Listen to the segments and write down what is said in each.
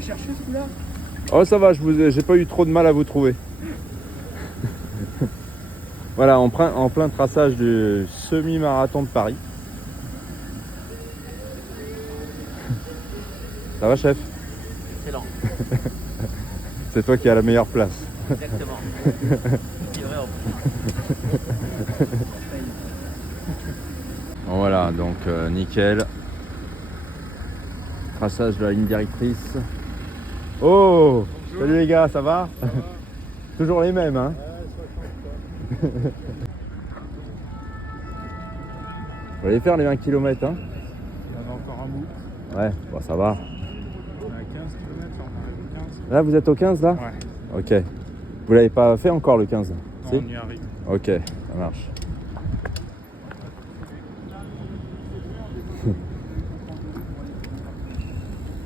allé chercher ce coup-là? Oh ça va, j'ai pas eu trop de mal à vous trouver. Voilà, en plein traçage du semi-marathon de Paris. Ça va, chef? Excellent. C'est toi qui as la meilleure place. Exactement. C'est vrai en plus. Bon, voilà, donc nickel. Traçage de la ligne directrice. Oh! Bonjour. Salut les gars, ça va? Toujours les mêmes, hein? Vous allez faire les 20 km, hein? Il y en a encore un bout. Ouais, bon, ça va. On est à 15 km, on arrive au 15. Là, vous êtes au 15 là? Ouais. Ok. Vous l'avez pas fait encore le 15? Non, Si? on y arrive. Ok, ça marche.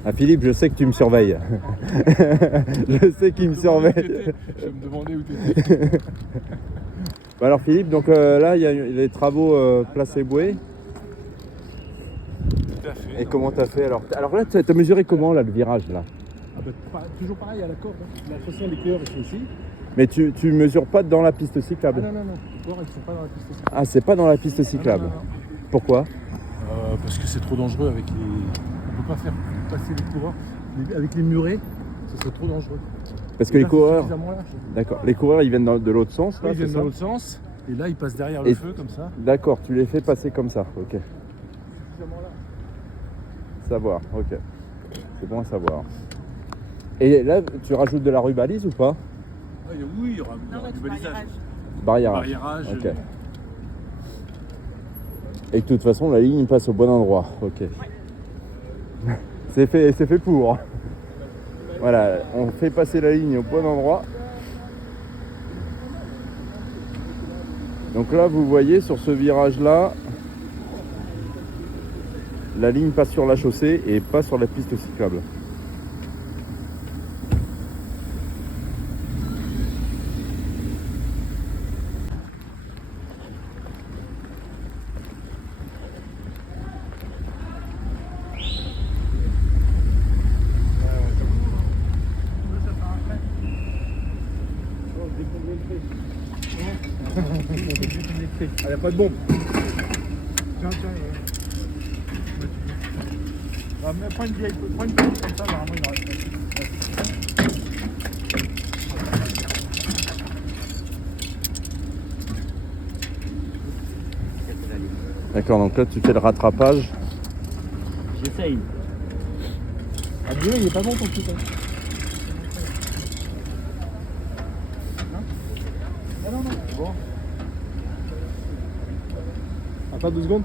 Ah Philippe, je sais que tu me surveilles. Je sais qu'il me surveille. Je me demandais où tu étais. Bah alors Philippe, donc là il y a les travaux Place Éboué. Tout à fait. Et comment t'as fait alors? Alors là, t'as mesuré comment là le virage là? Ah bah, toujours pareil à la corde. Hein. De toute façon, les coureurs ils sont ici. Mais tu mesures pas dans la piste cyclable? Ah non. Les coureurs ils sont pas dans la piste cyclable. Ah, c'est pas dans la piste cyclable. Non. Pourquoi? Parce que c'est trop dangereux avec les. On peut pas faire passer les coureurs avec les murets. Ce serait trop dangereux. Parce que les coureurs. Large. D'accord. Les coureurs ils viennent de l'autre sens là, Ils viennent c'est dans ça? l'autre sens. Et là ils passent derrière le feu comme ça. D'accord, tu les fais passer comme ça. Ok. Suffisamment large. Savoir, ok. C'est bon à savoir. Et là, tu rajoutes de la rubalise ou pas? Oui, il y aura du balisage. Barriérage. Barriérage. Ok. Et de toute façon, la ligne passe au bon endroit. Ok. Ouais. C'est fait pour. Voilà, on fait passer la ligne au bon endroit. Donc là, vous voyez sur ce virage-là, la ligne passe sur la chaussée et pas sur la piste cyclable. Il n'y a pas de bombe. Tiens. Prends une vieille, prends une petite comme ça, normalement il en reste. D'accord, donc là tu fais le rattrapage. J'essaye. Ah, il est pas bon ton truc. Non. Bon. Attends 2 secondes.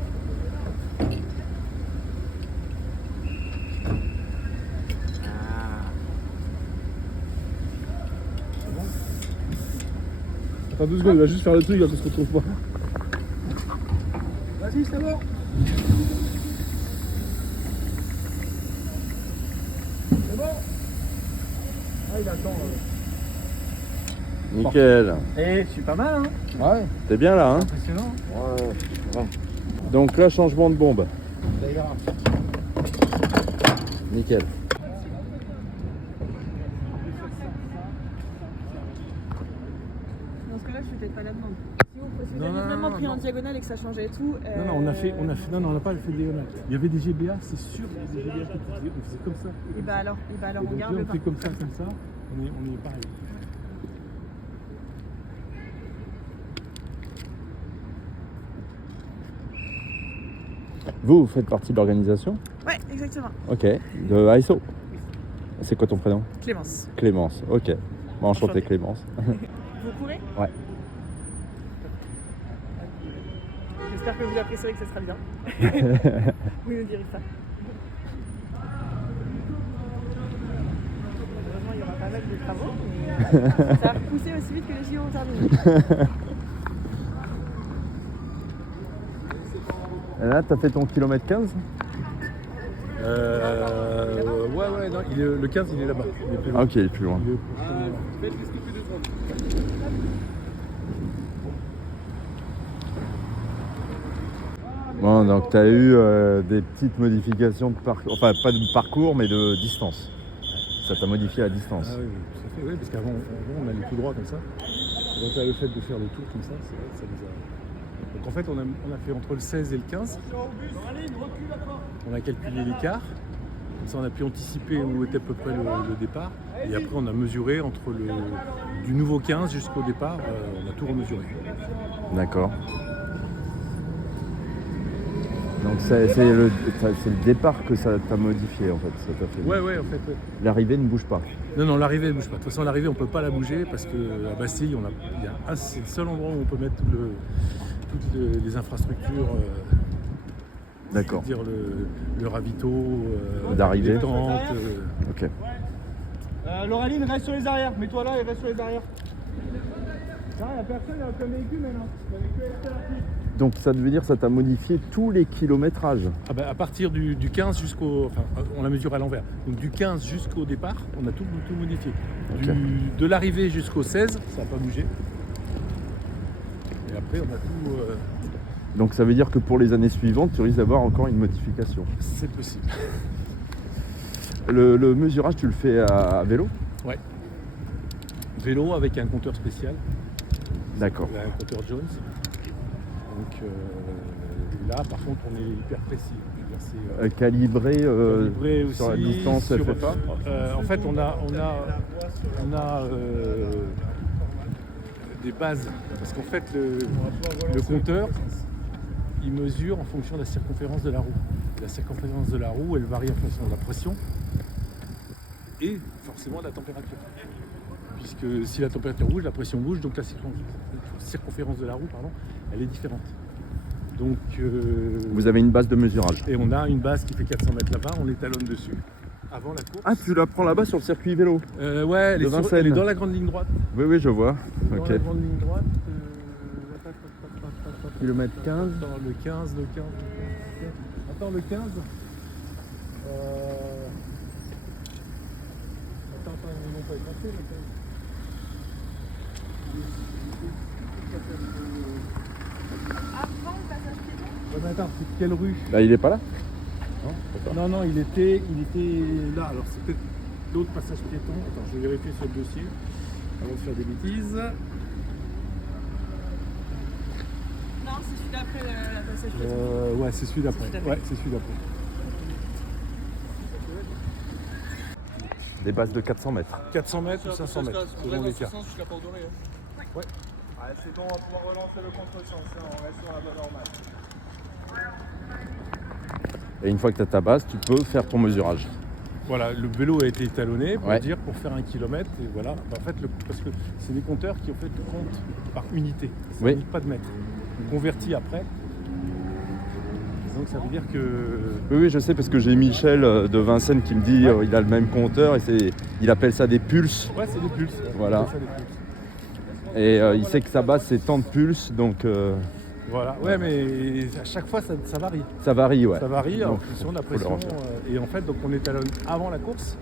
Attends 2 secondes, il va juste faire le truc, il va se retrouve pas. Vas-y, c'est bon. C'est bon. Ah, il attend. Nickel. Eh, je suis pas mal, hein? Ouais. T'es bien là, hein? Impressionnant. Ouais. Donc là, changement de bombe. Ça ira. Nickel. Dans ce cas-là, je suis peut-être pas là-dedans. Si vous Non, avez vraiment non, pris non. en diagonale et que ça changeait et tout. Non, on n'a pas fait de diagonale. Il y avait des GBA, c'est sûr, il y avait des GBA qui faisaient, on faisait comme ça. Et bah alors, Et on donc garde là, le on fait comme ça, on est pareil. Vous faites partie de l'organisation? Ouais, exactement. Ok. De ASO. C'est quoi ton prénom? Clémence. Clémence. Ok. Bon, enchanté Clémence. Vous courez? Ouais. J'espère que vous apprécierez que ça sera bien. Vous nous direz ça. Heureusement, il y aura pas mal de travaux, mais ça va repousser aussi vite que les JO ont terminé. Et là, t'as fait ton kilomètre 15? Ouais, non, le 15 il est là-bas. Il est plus loin. Ah, ok, il est plus loin. Bon, donc tu as eu des petites modifications de parcours, enfin pas de parcours, mais de distance. ça t'a modifié la distance. Ah oui, tout à fait, oui, parce qu'avant on allait tout droit comme ça. Et donc là, le fait de faire le tour comme ça, c'est vrai que ça nous a... Donc en fait on a fait entre le 16 et le 15. On a calculé l'écart. Comme ça on a pu anticiper où était à peu près le départ. Et après on a mesuré entre du nouveau 15 jusqu'au départ, on a tout remesuré. D'accord. Donc c'est le départ que ça t'a modifié en fait. Ça t'a fait... Ouais, en fait. Ouais. L'arrivée ne bouge pas. Non, l'arrivée ne bouge pas. De toute façon, l'arrivée, on ne peut pas la bouger parce qu'à Bastille, c'est le seul endroit où on peut mettre toutes les infrastructures. D'accord. C'est-à-dire le ravito, d'arrivée. les tentes. Ok. Lauraline, reste sur les arrières. Mets-toi là et reste sur les arrières. Non, il n'y a personne, il n'y a aucun véhicule maintenant. Il n'y avait que l'extérieur. Donc ça veut dire que ça t'a modifié tous les kilométrages. Ah bah, à partir du 15 jusqu'au... Enfin, on la mesure à l'envers. Donc du 15 jusqu'au départ, on a tout modifié. Okay. De l'arrivée jusqu'au 16, ça n'a pas bougé. Et après, on a tout... Donc ça veut dire que pour les années suivantes, tu risques d'avoir encore une modification. C'est possible. Le mesurage, tu le fais à vélo? Ouais. Vélo avec un compteur spécial. D'accord. Un compteur Jones. Donc là, par contre, on est hyper précis. Calibré, calibré aussi, sur la distance FFA. En fait, on a des bases. Parce qu'en fait, le compteur, il mesure en fonction de la circonférence de la roue. La circonférence de la roue, elle varie en fonction de la pression et forcément de la température. Puisque si la température bouge, la pression bouge, donc la circonférence de la roue, elle est différente. Donc, vous avez une base de mesurage. Et on a une base qui fait 400 mètres là-bas, on étalonne dessus, avant la course. Ah, tu la prends là-bas sur le circuit vélo? Ouais, elle est dans la grande ligne droite. Oui, je vois. Dans la grande ligne droite. Kilomètre 15. Attends, le 15. Attends, le 15. Attends, ils n'ont pas effacé le 15. Avant le passage piéton. Ouais, mais attends, c'est quelle rue? Bah, il est pas là? Non, il était là. Alors c'est peut-être l'autre passage piéton. Attends, je vais vérifier sur le dossier avant de faire des bêtises. Non, c'est celui d'après la passage piéton. Ouais, c'est celui d'après. Ouais, c'est celui d'après. Des bases de 400 mètres. 400 mètres ou 500 mètres, selon les cas. Ouais. C'est bon, on va pouvoir relancer le contresens, on reste sur la voie normale. Et une fois que tu as ta base, tu peux faire ton mesurage. Voilà, le vélo a été étalonné pour Ouais. dire pour faire 1 km. Et voilà, en fait, parce que c'est des compteurs qui en fait comptent par unité. Ça Oui. ne pas de mètres. On convertit après. Donc ça veut dire que. Oui, je sais parce que j'ai Michel de Vincennes qui me dit Ouais. il a le même compteur et il appelle ça des pulses. Ouais, c'est des pulses. Voilà. On appelle ça des pulses. Et il sait que sa base c'est tant de pulses, donc Voilà, ouais, mais à chaque fois ça varie. ça varie, ouais. Ça varie en Donc, fonction de la faut le pression. refaire. Et en fait, donc on étalonne avant la course,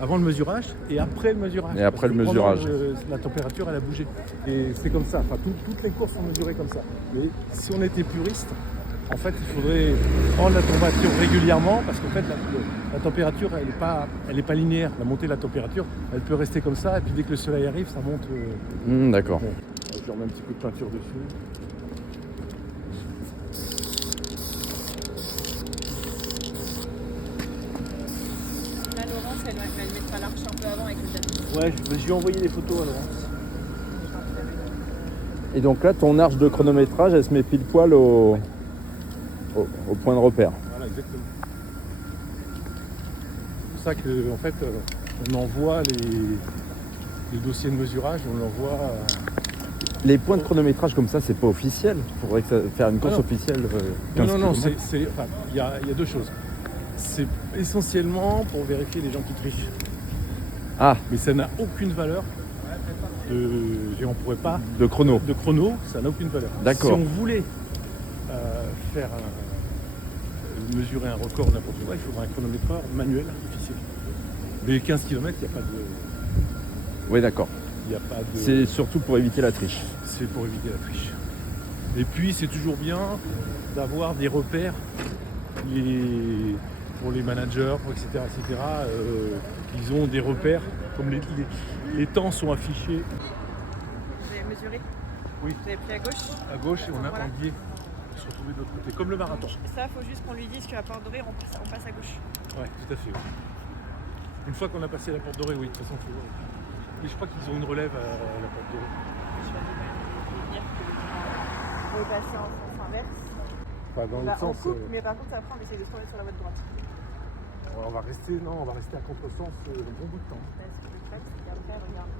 avant le mesurage et après le mesurage. Et après Parce le que pendant mesurage. la température, elle a bougé. Et c'est comme ça. Enfin, toutes les courses sont mesurées comme ça. Mais si on était puriste, en fait, il faudrait prendre la température régulièrement parce qu'en fait, la température, elle est pas linéaire. La montée de la température, elle peut rester comme ça. Et puis dès que le soleil arrive, ça monte. D'accord. Bon, je remets un petit peu de peinture dessus. Là, Laurence, elle mettra l'arche un peu avant avec le tapis. Ouais, je lui ai envoyé des photos à Laurence. Et donc là, ton arche de chronométrage, elle se met pile poil au point de repère. Voilà, exactement. C'est pour ça qu'en fait, on envoie les dossiers de mesurage, on l'envoie. Les points de chronométrage comme ça, c'est pas officiel. Il faudrait faire une course non. officielle. 15 Non, kilomètres. il y a deux choses. C'est essentiellement pour vérifier les gens qui trichent. Ah, Mais ça n'a aucune valeur on pourrait pas. de chrono. De chrono, ça n'a aucune valeur. D'accord. Si on voulait mesurer un record n'importe quoi, il faudrait un chronométreur manuel officiel. Mais 15 km, il n'y a pas de. Oui, d'accord. Il y a pas de. C'est surtout pour éviter la triche. C'est pour éviter la triche. Et puis c'est toujours bien d'avoir des repères. pour les managers, etc. Ils ont des repères, comme les temps sont affichés Vous avez mesuré? Oui. Vous avez pris à gauche? à gauche et on a Voilà. envié se retrouver de l'autre côté, comme le marathon. Ça, faut juste qu'on lui dise qu'à Porte Dorée, on passe à gauche. Ouais, tout à fait. Oui. Une fois qu'on a passé la porte dorée, oui, de toute façon, il faut. Mais je crois qu'ils ont une relève à la porte dorée. Je vais dire que vous pouvez passer en sens inverse. Enfin, dans Bah, l'autre on sens, coupe, mais par contre, après, on essaie de se remettre sur la voie de droite. on va rester à contresens un bon bout de temps. Parce que le problème, c'est qu'après, regarde.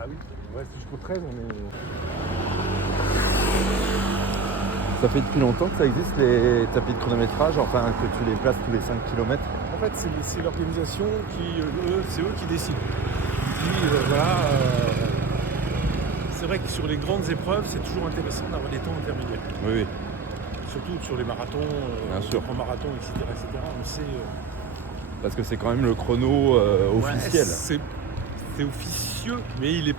Ah oui, on reste jusqu'au 13, on est. Ça fait depuis longtemps que ça existe les tapis de chronométrage, enfin que tu les places tous les 5 km. En fait, c'est l'organisation qui, c'est eux qui décident. Ils disent, c'est vrai que sur les grandes épreuves, c'est toujours intéressant d'avoir des temps intermédiaires. Oui, oui. Surtout sur les marathons, Bien sûr. les grands marathons, etc. On sait, Parce que c'est quand même le chrono officiel. c'est officieux, mais il est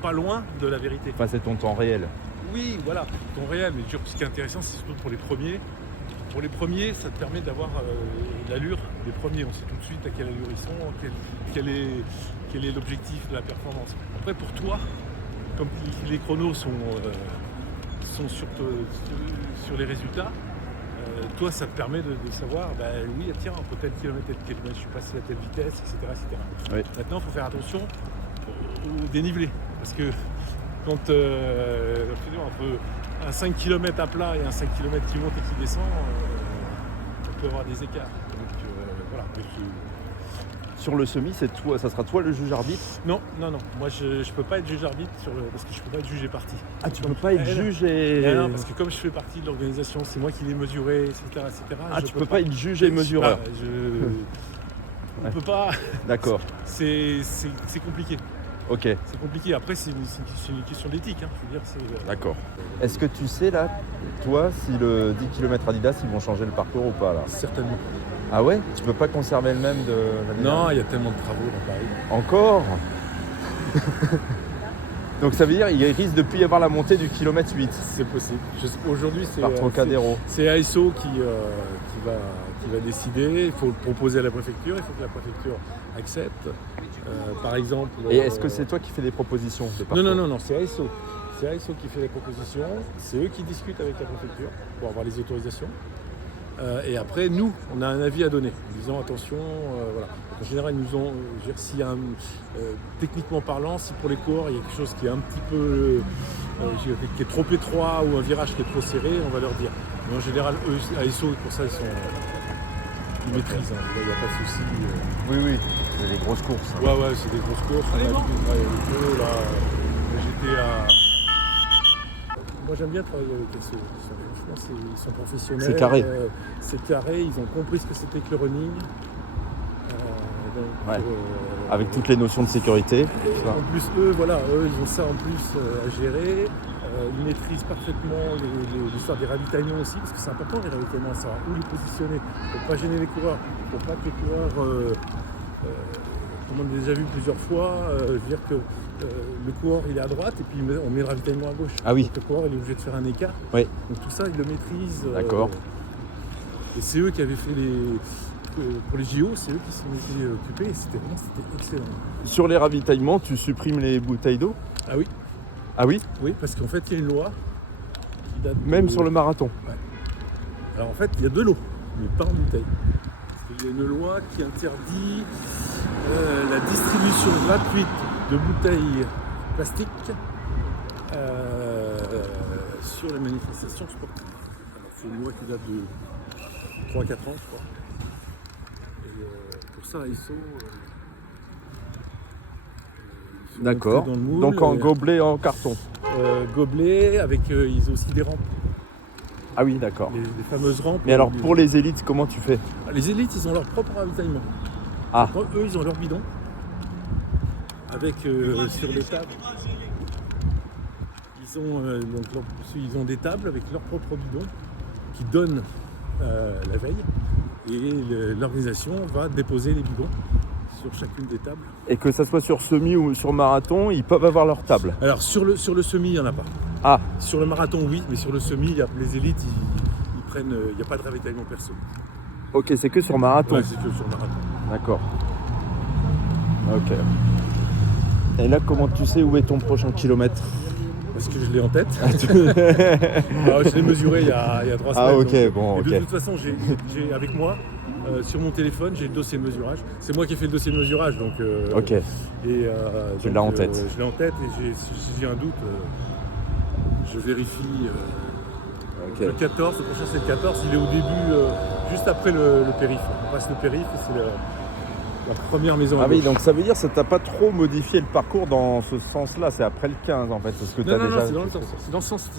pas loin de la vérité. Enfin, c'est ton temps réel. Oui, voilà, ton réel, mais ce qui est intéressant, c'est surtout pour les premiers. Pour les premiers, ça te permet d'avoir l'allure des premiers. On sait tout de suite à quelle allure ils sont, quel est l'objectif de la performance. Après, pour toi, comme les chronos sont sur les résultats, toi, ça te permet de savoir, bah, oui, tiens, entre tel kilomètre et tel kilomètre, je suis passé à telle vitesse, etc. Oui. Maintenant, il faut faire attention au dénivelé, parce que quand entre un 5 km à plat et un 5 km qui monte et qui descend, on peut avoir des écarts. Donc voilà. Sur le semi, c'est toi, ça sera toi le juge arbitre. Non. Moi, je peux pas être juge arbitre parce que je peux pas être jugé parti. Ah, tu peux pas être juge et. Non, parce que comme je fais partie de l'organisation, c'est moi qui l'ai mesuré, etc. Ah, tu peux pas être juge et mesureur. On peut pas. D'accord. C'est compliqué. Ok. C'est compliqué. Après, c'est une question d'éthique. Hein. Je veux dire, D'accord. Est-ce que tu sais là, toi, si le 10 km Adidas, ils vont changer le parcours ou pas là? certainement. Ah ouais? Tu peux pas conserver le même de l'année Non, dernière? il y a tellement de travaux dans Paris. Encore? Donc ça veut dire qu'il risque de plus y avoir la montée du kilomètre 8 C'est possible. Aujourd'hui, par Trocadéro. c'est ASO qui va décider. Il faut le proposer à la préfecture. Il faut que la préfecture accepte. Par exemple. Et est-ce que c'est toi qui fais des propositions de parcours? Non, c'est ASO. C'est ASO qui fait les propositions. C'est eux qui discutent avec la préfecture pour avoir les autorisations. Et après, nous, on a un avis à donner en disant attention, voilà. En général, ils nous ont, s'il y a techniquement parlant, si pour les coureurs il y a quelque chose qui est un petit peu, qui est trop étroit ou un virage qui est trop serré, on va leur dire. Mais en général, eux, ASO, pour ça, ils maîtrisent. Hein. Il n'y a pas de souci. Oui, c'est des grosses courses. Hein. Ouais, c'est des grosses courses. On a avec eux, là. J'étais à. Moi j'aime bien travailler avec SO. Franchement, ils sont professionnels. C'est carré. C'est carré, ils ont compris ce que c'était que le running. Ouais. Avec toutes les notions de sécurité. Tout ça. En plus, eux, ils ont ça en plus à gérer. Ils maîtrisent parfaitement l'histoire des ravitaillements aussi, parce que c'est important les ravitaillements, savoir où les positionner pour ne pas gêner les coureurs, pour pas que les coureurs. Comme on l'a déjà vu plusieurs fois, dire que le coureur il est à droite et puis on met le ravitaillement à gauche. Ah oui. Donc le coureur il est obligé de faire un écart. Oui. Donc tout ça ils le maîtrisent. D'accord. Et c'est eux qui avaient fait pour les JO, c'est eux qui s'en étaient occupés et c'était excellent. Sur les ravitaillements, tu supprimes les bouteilles d'eau? Ah oui. Ah oui? Oui, parce qu'en fait il y a une loi qui date Même sur le marathon? Ouais. Alors en fait il y a de l'eau, mais pas en bouteille. Il y a une loi qui interdit la distribution gratuite de bouteilles plastiques sur les manifestations sportives. Alors, c'est une loi qui date de 3-4 ans, je crois. Et pour ça, ISO. D'accord. Donc en gobelet en carton? Gobelet, avec ils ont aussi des rampes. Ah oui, d'accord. Les fameuses rampes. Mais alors pour les élites, comment tu fais? Les élites, ils ont leur propre ravitaillement. Ah. Donc, eux, ils ont leur bidon. Avec sur les tables. Ils ont des tables avec leur propre bidon qui donnent la veille. Et l'organisation va déposer les bidons sur chacune des tables. Et que ça soit sur semi ou sur marathon, ils peuvent avoir leur table? Alors sur le semi, il n'y en a pas. Ah. Sur le marathon, oui, mais sur le semi, les élites, ils prennent. Il n'y a pas de ravitaillement perso. Ok, c'est que sur marathon. Ouais, c'est que sur marathon. D'accord. Ok. Et là, comment tu sais où est ton prochain kilomètre? Parce que je l'ai en tête. Je l'ai mesuré il y a 3 semaines. Ah ok, donc, bon, et ok. de toute façon, j'ai avec moi, sur mon téléphone, j'ai le dossier de mesurage. C'est moi qui ai fait le dossier de mesurage. Donc, Ok. Et, Tu donc, l'as en tête. Je l'ai en tête et si j'ai un doute, je vérifie. Ok. Le 14, le prochain c'est le 14, il est au début, juste après le périph'. On passe le périph' et c'est la première maison à Ah oui, gauche. donc ça veut dire que ça t'a pas trop modifié le parcours dans ce sens-là, c'est après le 15 en fait, c'est ce que tu as Non, déjà... c'est dans le sens. C'est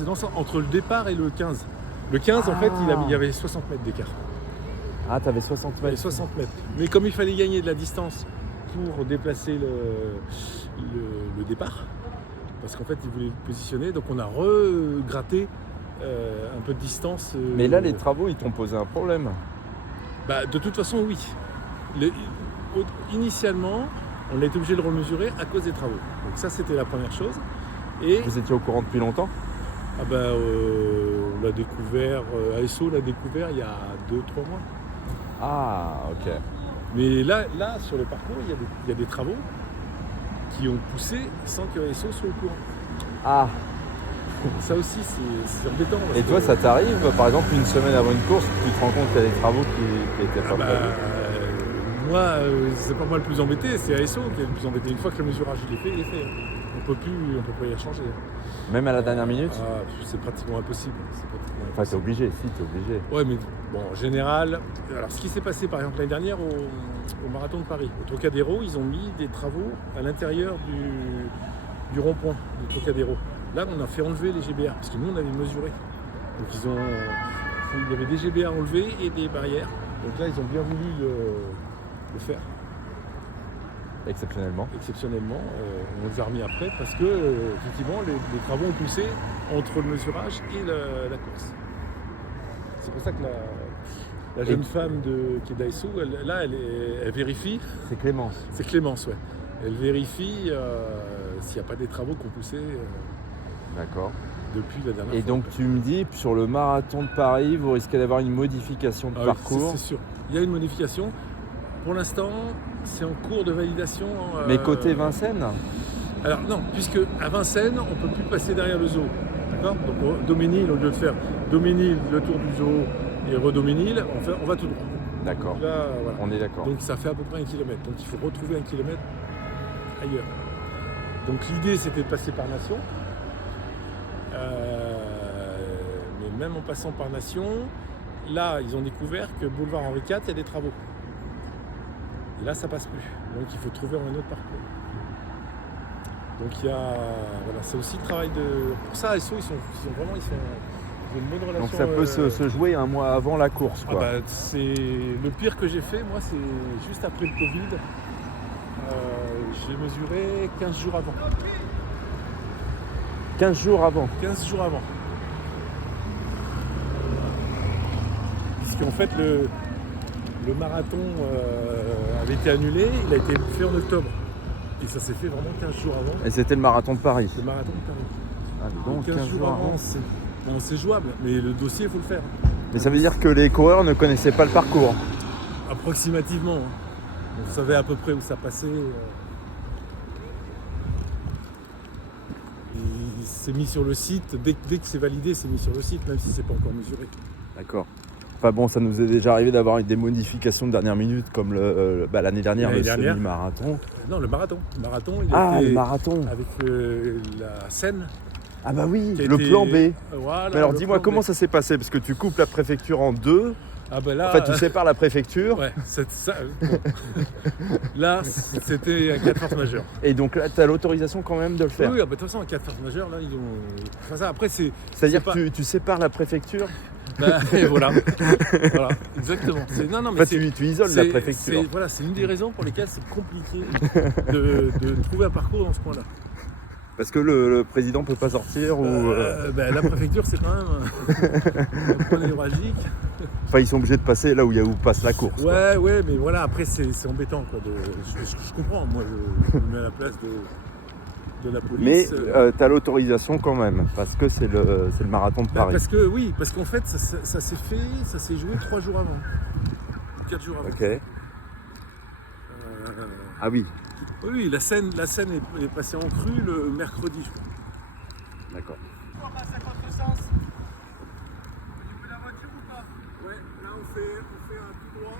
dans le sens entre le départ et le 15. Le 15, en fait, il y avait 60 mètres d'écart. Ah, t'avais 60 Il y avait mètres. 60 mètres. Mais comme il fallait gagner de la distance pour déplacer le départ, parce qu'en fait, il voulait le positionner, donc on a regratté un peu de distance. Mais là, les travaux, ils t'ont posé un problème. De toute façon, oui. Initialement, on a été obligé de le remesurer à cause des travaux. Donc ça, c'était la première chose. Et Vous étiez au courant depuis longtemps? on l'a découvert, ASO l'a découvert il y a 2-3 mois. Ah, ok. Mais là sur le parcours, il y a des travaux qui ont poussé sans que ASO soit au courant. Ah, Ça aussi, c'est embêtant. parce et toi, que- ça t'arrive, par exemple, une semaine avant une course, tu te rends compte qu'il y a des travaux qui étaient pas prévus? Moi, c'est pas moi le plus embêté, c'est ASO qui est le plus embêté. Une fois que le mesurage il est fait, il est fait. On peut pas y changer. Même à la dernière minute? C'est pratiquement impossible. Enfin, t'es obligé, si, t'es obligé. Ouais, mais bon, en général, alors ce qui s'est passé par exemple l'année dernière au marathon de Paris, au Trocadéro, ils ont mis des travaux à l'intérieur du rond-point du Trocadéro. Là, on a fait enlever les GBA parce que nous, on avait mesuré. Donc il y avait des GBA enlevés et des barrières. Donc là, ils ont bien voulu le faire Exceptionnellement. exceptionnellement. On les a remis après parce que effectivement, les travaux ont poussé entre le mesurage et la course. C'est pour ça que la jeune femme qui est d'ASO, elle vérifie. C'est Clémence. C'est Clémence, ouais. Elle vérifie s'il n'y a pas des travaux qui ont poussé D'accord. depuis la dernière Et fois. donc, tu me dis, sur le marathon de Paris, vous risquez d'avoir une modification de Ah oui, parcours. c'est sûr. Il y a une modification. Pour l'instant, c'est en cours de validation. Mais côté Vincennes? Alors non, puisque à Vincennes, on ne peut plus passer derrière le zoo. D'accord? Donc Doménil, au lieu de faire Doménil, le tour du zoo et Redoménil, on va tout droit. D'accord. Donc là, voilà. On est d'accord. Donc ça fait à peu près 1 kilomètre. Donc il faut retrouver 1 kilomètre ailleurs. Donc l'idée c'était de passer par Nation. Mais même en passant par Nation, là ils ont découvert que boulevard Henri IV, il y a des travaux. Et là ça passe plus. Donc il faut trouver un autre parcours. Donc il y a. Voilà, c'est aussi le travail de. Pour ça, ASO, ils ont une bonne relation. Donc ça peut se jouer un mois avant la course, quoi. C'est le pire que j'ai fait, moi, c'est juste après le Covid. J'ai mesuré 15 jours avant. 15 jours avant. 15 jours avant. Puisqu'en fait, le marathon avait été annulé, il a été fait en octobre. Et ça s'est fait vraiment 15 jours avant. Et c'était le marathon de Paris. Le marathon de Paris. Ah, donc 15 jours avant, c'est jouable, mais le dossier, il faut le faire. Mais ça veut dire que les coureurs ne connaissaient pas le parcours. Approximativement. On savait à peu près où ça passait. C'est mis sur le site. Dès que c'est validé, c'est mis sur le site, même si c'est pas encore mesuré. D'accord. Enfin bon, ça nous est déjà arrivé d'avoir des modifications de dernière minute, comme l'année dernière, le semi-marathon. Non, le marathon. Le marathon, il Ah, était le marathon. avec la Seine. Ah bah oui, qui a le été- plan B. Voilà, Mais alors le dis-moi, plan comment B. ça s'est passé? Parce que tu coupes la préfecture en deux. Ah bah là, En fait, tu sépares la préfecture. ouais, bon. Là, c'était un cas de force majeure. Et donc là, tu as l'autorisation quand même de le faire. Oui, de toute façon, un cas de force majeure, là, ils ont. Enfin, ça, après, c'est. C'est-à-dire c'est que tu sépares la préfecture. Et voilà. Voilà, exactement. Non, mais Enfin, tu isoles la préfecture. Voilà, c'est une des raisons pour lesquelles c'est compliqué de trouver un parcours dans ce coin-là. Parce que le président peut pas sortir ou. La préfecture, c'est quand même un point névralgique. Enfin, ils sont obligés de passer là où passe la course. quoi. Ouais, mais voilà, après, c'est embêtant. Quoi, je comprends, moi, je me mets à la place de la Mais police. tu as l'autorisation quand même, parce que c'est le marathon de Paris. Parce qu'en fait, ça s'est joué 3 jours avant. 4 jours avant. Ok. Ah oui, Oui, la scène est passée en crue le mercredi, je crois. d'accord. On passe à contresens. Tu peux la voiture ou pas? Ouais, là on fait un tout droit.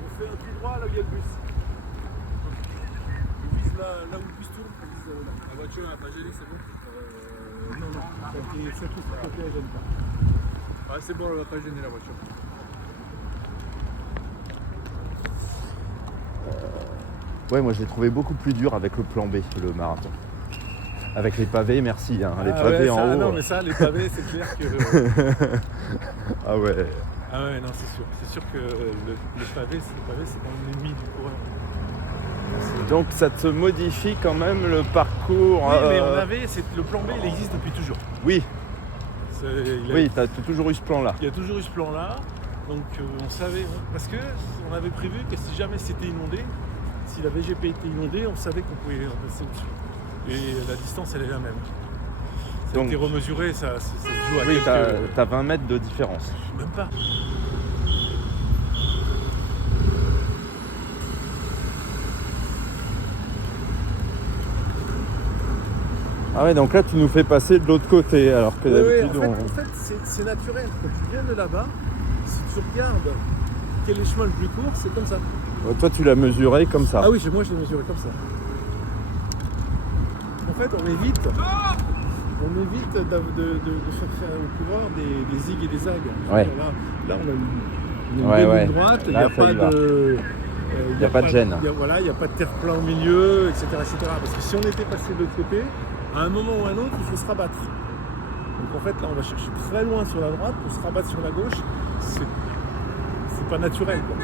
On fait un tout droit là où il y a le bus. On vise là où le bus tourne, on vise là. La voiture n'a pas gêné, c'est bon? Non, ça tout ce côté elle gêne pas. Ouais, c'est bon, elle va pas gêner la voiture. Ouais, moi je l'ai trouvé beaucoup plus dur avec le plan B, le marathon. Avec les pavés, merci. Hein. Les pavés ouais, en ça, haut. non, mais ça, les pavés, c'est clair que. Ah ouais. Ah ouais, non, c'est sûr. C'est sûr que les pavés, c'est quand même l'ennemi du coureur. Donc ça te modifie quand même le parcours. Oui, mais on avait, le plan B, il existe depuis toujours. Oui, Il oui, t'as toujours eu ce plan-là. y a toujours eu ce plan-là. Donc on savait, parce que on avait prévu que si jamais c'était inondé, si la VGP était inondée, on savait qu'on pouvait en passer dessus. Et la distance, elle est la même. Ça a Donc- été remesuré, ça se joue à Oui, quelques... t'as 20 mètres de différence. Même pas. Ah ouais, donc là tu nous fais passer de l'autre côté, alors que Oui, d'habitude en fait c'est naturel. Quand tu viens de là-bas, si tu regardes quel est le chemin le plus court, c'est comme ça. Toi tu l'as mesuré comme ça. Ah oui, moi je l'ai mesuré comme ça. En fait, on évite de faire faire au coureur des zigs et des zags. Ouais. Là, on a une Ouais, belle ouais. ligne droite, il n'y Là, a ça pas y va. de... Y a pas de gêne. Il n'y a pas de terre-plein au milieu, etc., etc. Parce que si on était passé de l'autre côté, à un moment ou à un autre, il faut se rabattre. Donc en fait, là, on va chercher très loin sur la droite pour se rabattre sur la gauche. C'est pas naturel, quoi.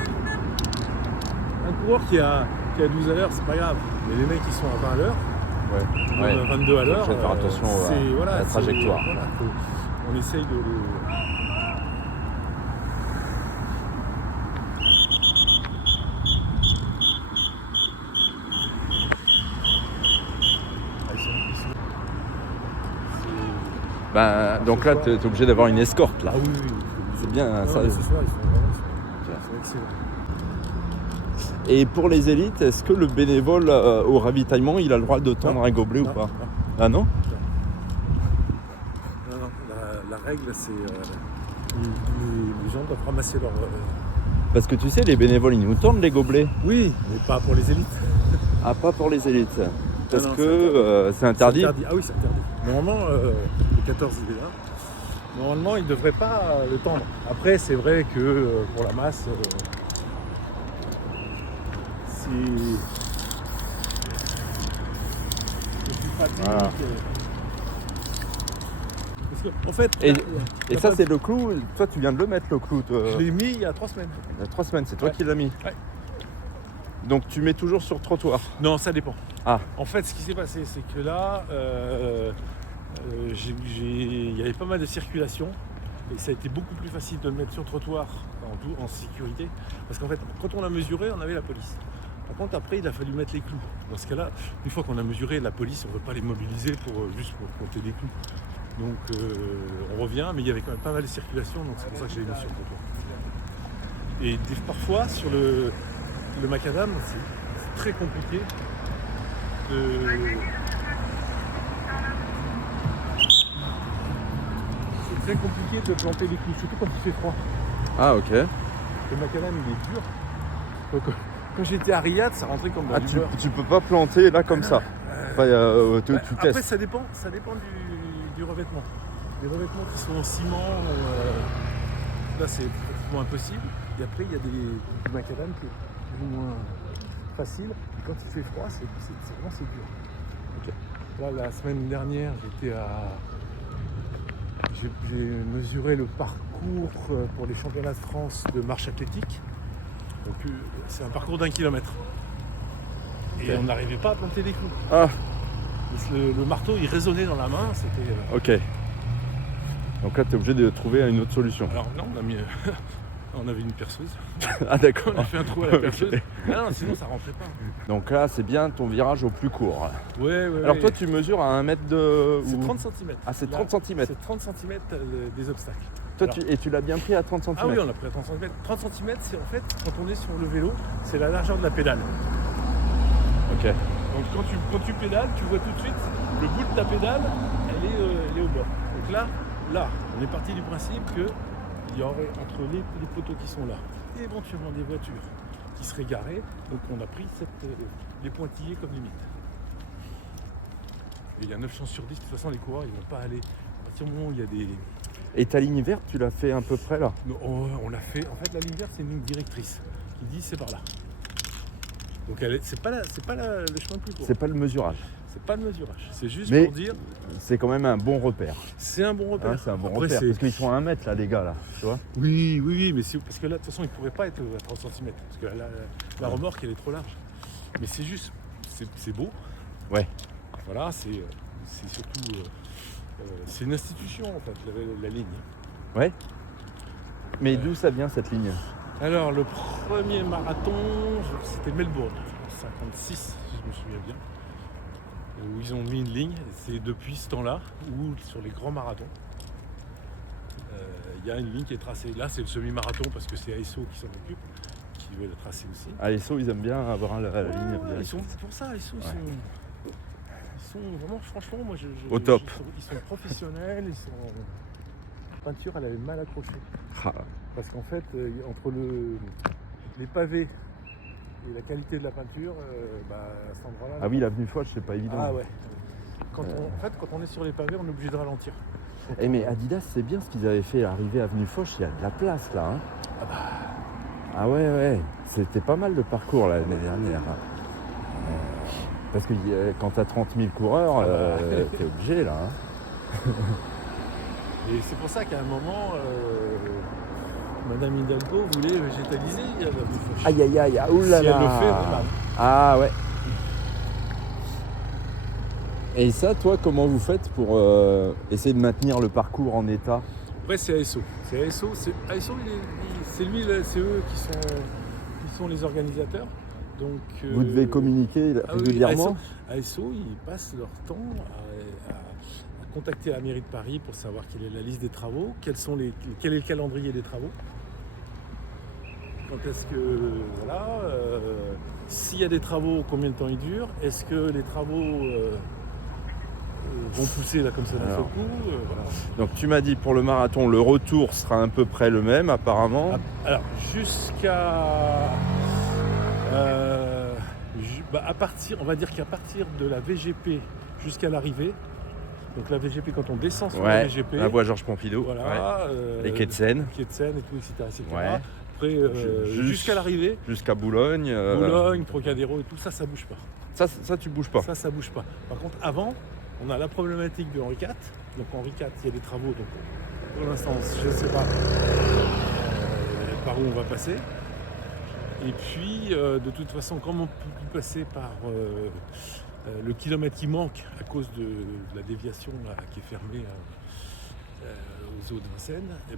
Un coureur qui a 12 à l'heure, c'est pas grave. Mais les mecs qui sont à 20 à l'heure, Ouais. même à 22 à l'heure, Faut faire attention à la trajectoire. On essaye de Bah, donc là t'es obligé d'avoir une escorte là. Ah oui, oui. C'est bien Non, ça. mais ce soir, ils sont vraiment ils sont excellents. Et pour les élites, est-ce que le bénévole au ravitaillement il a le droit de tendre un gobelet ou Non, pas? non. Ah non? Non, la règle, c'est les gens doivent ramasser leur... Parce que tu sais, les bénévoles ils nous tendent les gobelets. Oui, mais pas pour les élites. Ah, pas pour les élites. Parce non, que c'est interdit. C'est interdit. Ah oui, c'est interdit. Normalement, le 14 il est là. Normalement, il ne devrait pas le tendre. Après, c'est vrai que pour la masse, c'est plus pratique. Voilà. Parce que, en fait, Et y a ça pas- c'est le clou, toi tu viens de le mettre le clou. je l'ai mis il y a 3 semaines. Il y a 3 semaines, c'est toi Ouais. qui l'as mis. Ouais. Donc tu mets toujours sur trottoir. Non, ça dépend. Ah. En fait, ce qui s'est passé, c'est que là, il y avait pas mal de circulation et ça a été beaucoup plus facile de le mettre sur trottoir en sécurité. Parce qu'en fait, quand on l'a mesuré, on avait la police. Par contre, après, il a fallu mettre les clous. Dans ce cas-là, une fois qu'on a mesuré, la police, on ne veut pas les mobiliser juste pour compter des clous. Donc, on revient, mais il y avait quand même pas mal de circulation, donc c'est pour ça que j'ai mis sur le trottoir. Et parfois, sur le macadam, c'est très compliqué c'est très compliqué de planter les clous, surtout quand il fait froid. Ah ok. Le macadam, il est dur. Donc, quand j'étais à Riyad, ça rentrait comme dans Ah, du beurre. tu peux pas planter là comme ça. Enfin, tu Après, testes. ça dépend du revêtement. Les revêtements qui sont en ciment, là c'est pratiquement impossible. Et après, il y a du macadam qui est plus ou moins facile. Et quand il fait froid, c'est vraiment c'est dur. Ok. Là, la semaine dernière, j'ai mesuré le parcours pour les championnats de France de marche athlétique. Donc, c'est un parcours d'1 kilomètre. Et Ok. on n'arrivait pas à planter les clous. Ah, Le marteau, il résonnait dans la main. C'était. ok. Donc là tu es obligé de trouver une autre solution. Alors non, on avait une perceuse. Ah d'accord. On a fait un trou à la perceuse. Ok. Ah non, sinon ça rentrait pas. Donc là c'est bien ton virage au plus court. Ouais. Alors toi tu mesures à 1 mètre de... C'est ou- 30 cm. Ah c'est 30 cm. C'est 30 cm des obstacles. Toi, Alors- tu l'as bien pris à 30 cm. Ah oui, on l'a pris à 30 cm. 30 cm, c'est en fait, quand on est sur le vélo, c'est la largeur de la pédale. Ok. Donc quand tu pédales, tu vois tout de suite le bout de ta pédale, elle est au bord. Donc là, on est parti du principe qu'il y aurait entre les poteaux qui sont là, et éventuellement des voitures qui seraient garées. Donc on a pris les pointillés comme limite. Et il y a 9 chances sur 10, de toute façon les coureurs ils vont pas aller. À partir du moment où il y a des. Et ta ligne verte, tu l'as fait à peu près là? Non, on l'a fait. En fait, la ligne verte, c'est une ligne directrice qui dit c'est par là. Donc c'est pas le chemin le plus court. C'est pas le mesurage. C'est pas le mesurage. C'est juste Mais- pour dire C'est quand même un bon repère. c'est un bon repère. Hein, c'est un bon Après, repère. c'est- Parce qu'ils sont à 1 mètre là, les gars là. Tu vois? Oui, mais parce que là, de toute façon, il pourrait pas être à 30 cm. Parce que la remorque, elle est trop large. Mais c'est juste, c'est beau. Ouais. Voilà, c'est surtout. C'est une institution en fait, la ligne. Ouais. Mais d'où ça vient cette ligne? Alors, le premier marathon, c'était Melbourne, en 56, si je me souviens bien, où ils ont mis une ligne. C'est depuis ce temps-là, où sur les grands marathons, il y a une ligne qui est tracée. Là, c'est le semi-marathon parce que c'est ASO qui s'en occupe, qui veut le tracer aussi. ASO, ils aiment bien avoir la ligne. Ouais, ils sont pour ça, ASO, ils sont vraiment, franchement, moi, Au top. Ils sont professionnels, La peinture, elle avait mal accroché. Ah, Parce qu'en fait, entre les pavés et la qualité de la peinture, à cet endroit-là. Ah oui, l'avenue Foch, c'est pas évident. Ah ouais. En fait, quand on est sur les pavés, on est obligé de ralentir. Eh mais Adidas, c'est bien ce qu'ils avaient fait. Arriver à avenue Foch, il y a de la place là. Hein. Ah ouais. C'était pas mal le parcours là, l'année dernière. Hein. Parce que quand t'as 30 000 coureurs, t'es obligé là. Hein. Et c'est pour ça qu'à un moment, Madame Hidalgo voulait végétaliser la Foch. Aïe, ah, oulala. Si elle le fait, on va. Ah ouais. Et ça, toi, comment vous faites pour essayer de maintenir le parcours en état? Après, c'est ASO. C'est eux qui sont les organisateurs. Donc, Vous devez communiquer régulièrement? ASO, ils passent leur temps à contacter la mairie de Paris pour savoir quelle est la liste des travaux, quel est le calendrier des travaux. Quand est-ce que. Voilà. S'il y a des travaux, combien de temps ils durent? Est-ce que les travaux vont pousser là comme ça d'un seul coup? Voilà. Donc tu m'as dit pour le marathon, le retour sera à peu près le même apparemment. Alors, on va dire qu'à partir de la VGP jusqu'à l'arrivée, donc la VGP quand on descend sur la VGP, la voie Georges Pompidou, voilà, les quais de Seine, et tout, etc. Ouais. Après, jusqu'à l'arrivée, jusqu'à Boulogne. Boulogne, Trocadéro et tout ça, ça bouge pas. Ça tu bouges pas. Ça bouge pas. Par contre, avant, on a la problématique de Henri IV. Donc Henri IV, il y a des travaux. Donc pour l'instant, je ne sais pas par où on va passer. Et puis, de toute façon, comme on peut plus passer par le kilomètre qui manque à cause de la déviation là, qui est fermée aux eaux de Vincennes, et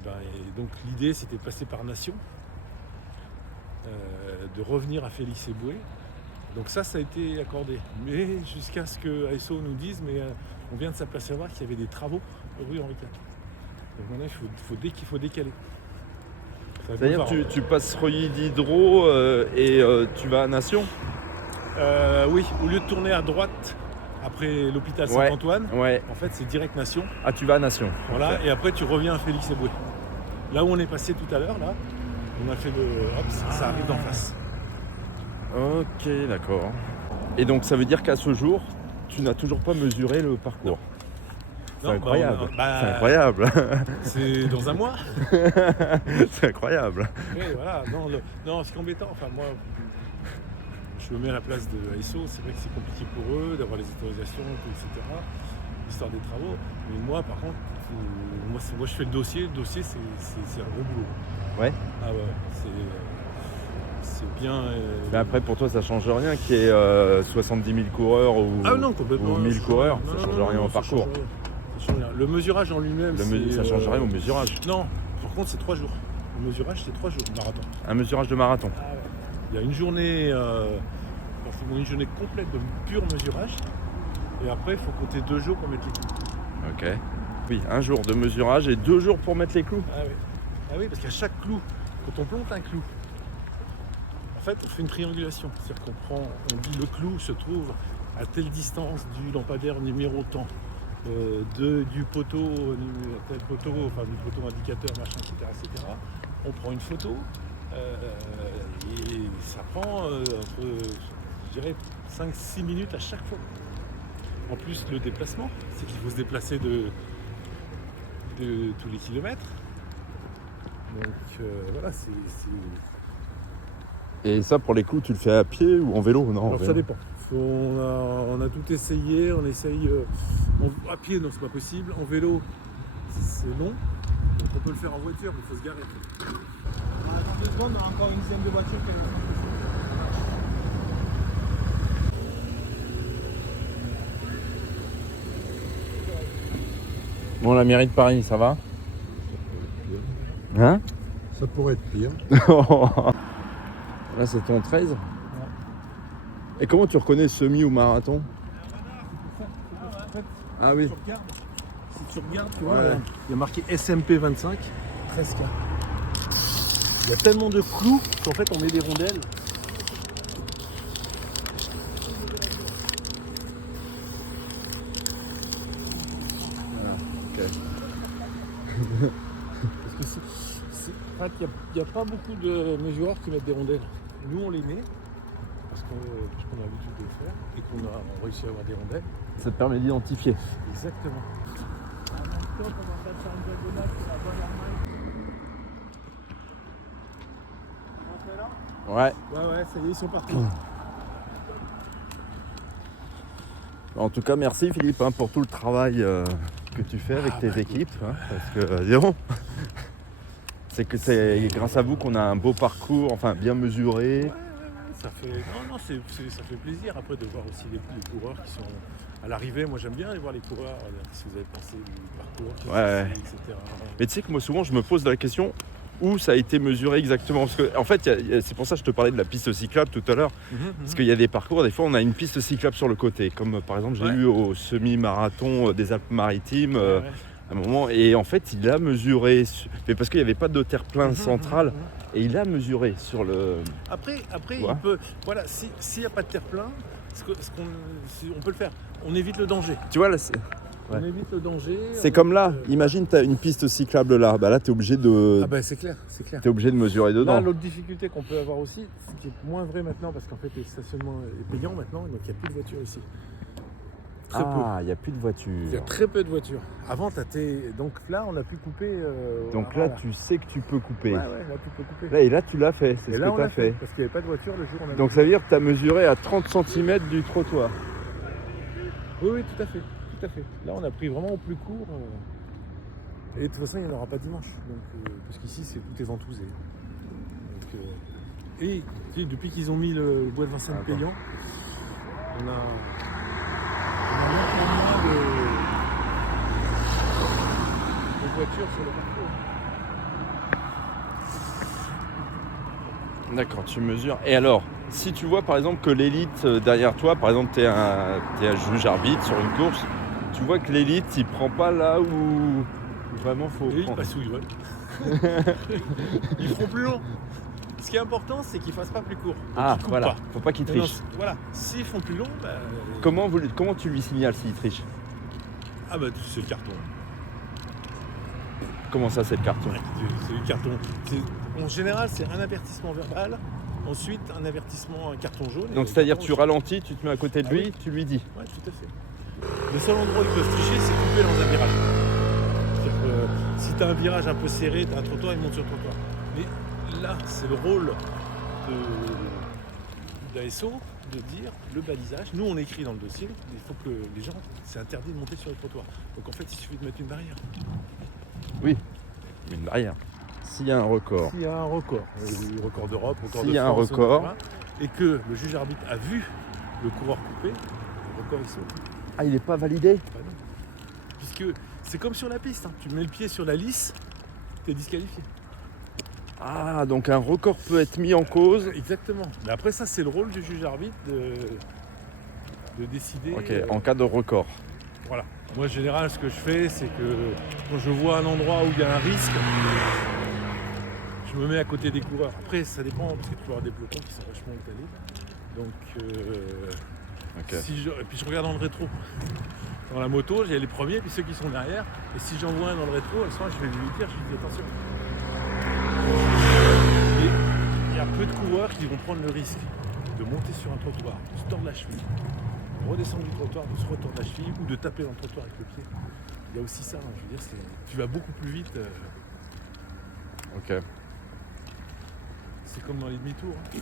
donc l'idée c'était de passer par Nation, de revenir à Félix Éboué. Donc ça a été accordé. Mais jusqu'à ce que ASO nous dise, mais on vient de s'apercevoir qu'il y avait des travaux rue Henri IV. Donc maintenant il faut décaler. C'est-à-dire tu passes Reuilly d'Hydro et tu vas à Nation? Oui, au lieu de tourner à droite après l'hôpital Saint-Antoine, en fait c'est direct Nation. Ah, tu vas à Nation. Voilà, Okay. et après tu reviens à Félix Éboué. Là où on est passé tout à l'heure, là, on a fait ça arrive d'en face. Ok, d'accord. Et donc ça veut dire qu'à ce jour, tu n'as toujours pas mesuré le parcours? C'est incroyable. C'est incroyable. C'est dans un mois. C'est incroyable. Et voilà, non, ce qui est embêtant, enfin moi, je me mets à la place de ASO, c'est vrai que c'est compliqué pour eux d'avoir les autorisations, etc. L'histoire des travaux. Mais moi, par contre, moi je fais le dossier c'est un gros boulot. Ouais. Ah ouais, c'est bien. Mais après, pour toi, ça change rien qu'il y ait 70 000 coureurs ou, non, complètement, ou 1000 coureurs. Ça change rien au ça parcours. change rien. Ça change rien. Le mesurage en lui-même, Ça change rien au mesurage. Non, par contre, c'est 3 jours. Le mesurage, c'est 3 jours, le marathon. Un mesurage de marathon. Ah ouais. Il y a une journée, une journée complète de pur mesurage. Et après, il faut compter 2 jours pour mettre les coups. Ok. Oui, un jour de mesurage et 2 jours pour mettre les clous. Ah oui, parce qu'à chaque clou, quand on plante un clou, en fait, on fait une triangulation. C'est-à-dire on dit le clou se trouve à telle distance du lampadaire numéro tant, du poteau, tel poteau, enfin du poteau indicateur, machin, etc. On prend une photo et ça prend entre, je dirais, 5-6 minutes à chaque fois. En plus, le déplacement, c'est qu'il faut se déplacer de tous les kilomètres. Donc voilà, c'est... Et ça, pour les clous, tu le fais à pied ou en vélo? Non, en Alors vélo. ça dépend. On a tout essayé, on essaye à pied, non c'est pas possible. En vélo, c'est non. Donc on peut le faire en voiture, mais il faut se garer. Dans 2 secondes, on a encore une dizaine de voitures qui arrivent. Bon, la mairie de Paris, ça va? Hein? Ça pourrait être pire. Là, c'est ton 13. Et comment tu reconnais semi ou marathon? Ah oui. Si tu regardes, tu vois, il y a marqué SMP 25, 13K. Il y a tellement de clous qu'en fait on met des rondelles. Parce que en fait, il n'y a pas beaucoup de mesureurs qui mettent des rondelles. Nous on les met parce qu'on a l'habitude de le faire et qu'on a réussi à avoir des rondelles. Ça te permet d'identifier. Exactement. Ouais. Ouais, ça y est, ils sont partis. En tout cas, merci Philippe hein, pour tout le travail que tu fais avec tes équipes. Hein, parce que, disons, c'est que c'est grâce à vous qu'on a un beau parcours, enfin bien mesuré. Ça fait, ça fait plaisir après de voir aussi les coureurs qui sont à l'arrivée. Moi j'aime bien aller voir les coureurs, si vous avez pensé du parcours, Ouais. etc. Mais tu sais que moi souvent je me pose la question où ça a été mesuré exactement. Parce que en fait, c'est pour ça que je te parlais de la piste cyclable tout à l'heure. Parce qu'il y a des parcours, des fois on a une piste cyclable sur le côté. Comme par exemple j'ai eu au semi-marathon des Alpes-Maritimes à un moment. Et en fait il a mesuré, mais parce qu'il n'y avait pas de terre-plein central. Et il a mesuré sur le... Après Ouais. il peut, voilà, s'il n'y a pas de terre-plein, on peut le faire. On évite le danger. Tu vois là, On évite le danger. c'est comme là, imagine tu as une piste cyclable là, bah là tu es obligé de... Ah ben c'est clair, c'est clair. T'es obligé de mesurer dedans. Là, l'autre difficulté qu'on peut avoir aussi, ce qui est moins vrai maintenant, parce qu'en fait le stationnement est payant maintenant, donc il n'y a plus de voitures ici. Très peu. Il n'y a plus de voitures. Il y a très peu de voitures. Avant, donc là, on a pu couper. Donc là, tu sais que tu peux couper. Ouais, là, tu peux couper. Là, et là, tu l'as fait, c'est Et ce là, que on tu as l'a fait. parce qu'il n'y avait pas de voiture le jour où on a Donc ça veut dire que tu as mesuré à 30 cm du trottoir. Oui, tout à fait. Là, on a pris vraiment au plus court. Et de toute façon, il n'y en aura pas dimanche. Donc, parce qu'ici, tout est ventousé. Donc, et tu sais, depuis qu'ils ont mis le bois de Vincennes payant, on a moins de voitures sur le parcours. D'accord, tu mesures. Et alors, si tu vois par exemple que l'élite derrière toi, par exemple, tu es un juge arbitre sur une course, tu vois que l'élite, il prend pas là où vraiment faut Et ils prendre. passent où ils veulent. Ils feront plus long. Ce qui est important, c'est qu'ils fassent pas plus court. Donc, Ah, ils coupent voilà, pas. faut pas qu'il Mais non, triche. voilà, s'ils font plus long, Comment tu lui signales s'il triche? ah bah c'est le carton. Comment ça, c'est le carton? C'est le carton. En général, c'est un avertissement verbal, ensuite un avertissement, un carton jaune. Donc et c'est-à-dire un tu carton ralentis, tu te mets à côté de Ah lui, oui. tu lui dis. rouge. Ouais, tout à fait. Le seul endroit où ils peuvent tricher, c'est couper dans un virage. C'est-à-dire que si tu as un virage un peu serré, tu as un trottoir, ils montent sur le trottoir. Mais là, c'est le rôle d'ASO de dire le balisage. Nous, on écrit dans le dossier, il faut que les gens, c'est interdit de monter sur les trottoirs. Donc en fait, il suffit de mettre une barrière. Oui, une barrière. S'il y a un record. S'il y a un record, record d'Europe, record S'il de y a un France, record. etc., et que le juge arbitre a vu le coureur couper, le record il saute. Ah, il n'est pas validé? Bah non. Puisque c'est comme sur la piste, hein. Tu mets le pied sur la lisse, t'es disqualifié. Ah, donc un record peut être mis en cause. Exactement. Mais après ça, c'est le rôle du juge arbitre de décider. Ok, en cas de record. Voilà. Moi, en général, ce que je fais, c'est que quand je vois un endroit où il y a un risque, je me mets à côté des coureurs. Après, ça dépend, parce que tu peux avoir des pelotons qui sont vachement étalés. Donc, et puis je regarde dans le rétro. Dans la moto, il y a les premiers, puis ceux qui sont derrière. Et si j'en vois un dans le rétro, à ce moment, je vais lui dire, je lui dis attention. Et il y a peu de coureurs qui vont prendre le risque de monter sur un trottoir, de se tordre la cheville, de redescendre du trottoir, de se retordre la cheville ou de taper dans le trottoir avec le pied. Il y a aussi ça, hein, je veux dire, tu vas beaucoup plus vite. Ok. C'est comme dans les demi-tours. Hein.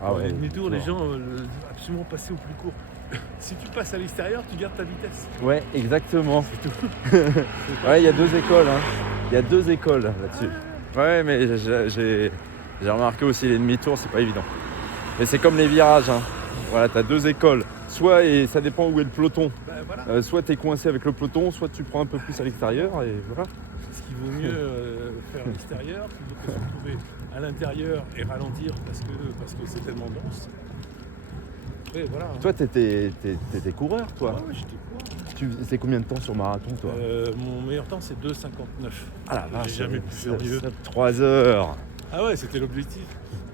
Ah Dans les demi-tours, les gens veulent absolument passer au plus court. Si tu passes à l'extérieur, tu gardes ta vitesse. Ouais, exactement. C'est tout. Ouais, il y a 2 écoles. Hein. Il y a 2 écoles là-dessus. Ouais, mais j'ai remarqué aussi les demi-tours, c'est pas évident. Mais c'est comme les virages. Hein. Voilà, t'as 2 écoles. Soit, et ça dépend où est le peloton. Ben, voilà. Soit t'es coincé avec le peloton, soit tu prends un peu plus à l'extérieur et voilà. Ce qu'il vaut mieux faire à l'extérieur plutôt que de se retrouver à l'intérieur et ralentir parce que c'est tellement dense. Après, voilà. Hein. Toi, t'étais coureur, toi. Ouais, j'étais coureur. Tu faisais combien de temps sur marathon, toi? Mon meilleur temps, c'est 2,59. Ah la vache, j'ai jamais pu faire mieux. 3 heures. Ah ouais, c'était l'objectif.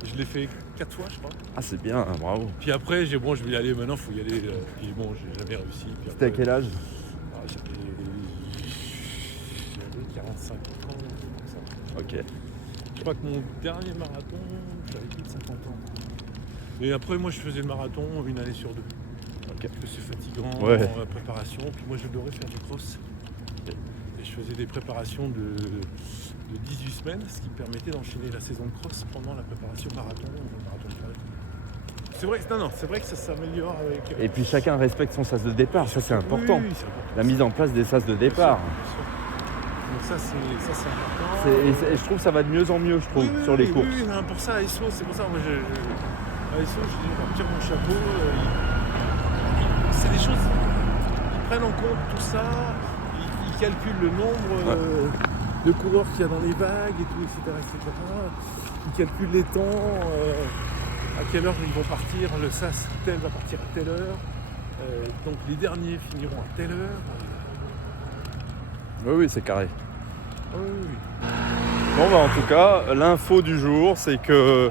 Je l'ai fait 4 fois, je crois. Ah, c'est bien, bravo. Puis après, je vais y aller maintenant, il faut y aller. Puis bon, j'ai jamais réussi. C'était à quel âge? J'avais 45 ans, comme ça. Ok. Je crois que mon dernier marathon, j'avais plus de 50 ans. Et après, moi, je faisais le marathon une année sur 2. Ok. Parce que c'est fatigant, Ouais. la préparation. Puis moi, j'adorais faire du cross. Et je faisais des préparations de 18 semaines, ce qui me permettait d'enchaîner la saison de cross pendant la préparation marathon de Paris. C'est vrai que ça s'améliore avec... Et puis chacun respecte son sas de départ, ça c'est important. Oui, c'est important. La mise en place des sas de départ. Bien sûr. Donc ça, c'est important. Et je trouve que ça va de mieux en mieux, je trouve, Oui, sur les oui, courses. Oui, non, pour ça, ASO, c'est pour ça, moi, à ASO, je tire mon chapeau. C'est des choses, ils prennent en compte tout ça, ils calculent le nombre de coureurs qu'il y a dans les vagues et tout, etc. Ils calculent les temps, à quelle heure ils vont partir, le SAS tel va partir à telle heure, donc les derniers finiront à telle heure. Oui, c'est carré. Oui. Bon, bah, en tout cas, l'info du jour, c'est que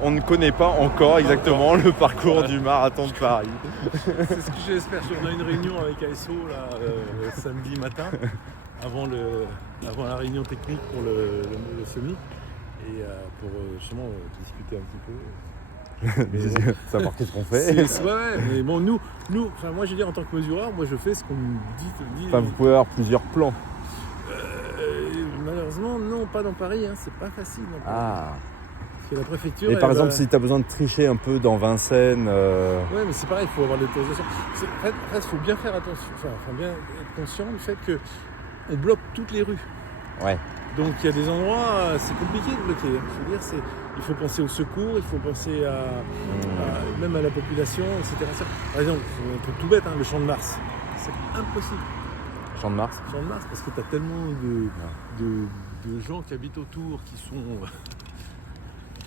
on ne connaît pas encore exactement le parcours du marathon de Paris. C'est ce que j'espère. On a une réunion avec ASO là, samedi matin, avant la réunion technique pour le semi, et pour justement discuter un petit peu. Savoir qu'est-ce qu'on fait. Ouais, mais bon, nous, enfin moi je veux dire en tant que mesureur, moi je fais ce qu'on me dit. Enfin, vous pouvez avoir plusieurs plans. Malheureusement, non, pas dans Paris, hein, c'est pas facile. Non, Ah. Parce que la préfecture. Et par exemple, si tu as besoin de tricher un peu dans Vincennes. Ouais, mais c'est pareil, il faut avoir l'autorisation. En fait, il faut bien faire attention, enfin bien être conscient du fait qu'on bloque toutes les rues. Ouais. Donc il y a des endroits, c'est compliqué de bloquer. Je veux dire, il faut penser au secours, il faut penser même à la population, etc. Par exemple, un truc tout bête, hein, le Champ de Mars. C'est impossible. Champ de Mars. Champ de Mars, parce que tu as tellement de gens qui habitent autour, qui sont...